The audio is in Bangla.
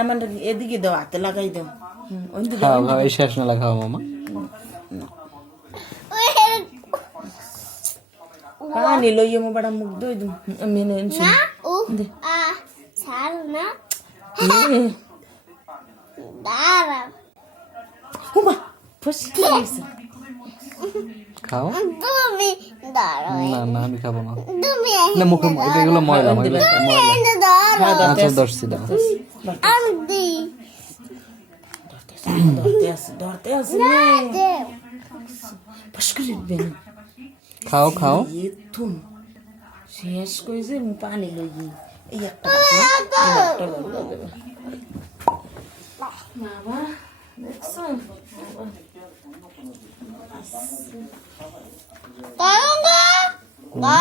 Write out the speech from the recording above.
এমন এদিকে দাও, হাতে লাগাই দাও। খাও খাও, এই শেষ না খাও মামা। পানি লইয়ে মো বড় মুখ দই দু মেনে না ও ছাড় না দাঁড়া হুমা ফসি গেছে। খাও তুমি দাঁড়াও না না আমি খাবো না। তুমি না মুখে এগুলো ময়লা ময়লা দাঁড়াও আচ্ছা দর্শি দাও। আমি দি ধরতে আছে দে ফস করে বেন খাও খাও। এতুন শেষ কইছে পানি লইয়ে এই একটা বাবা দেখছো দাঁড়াও না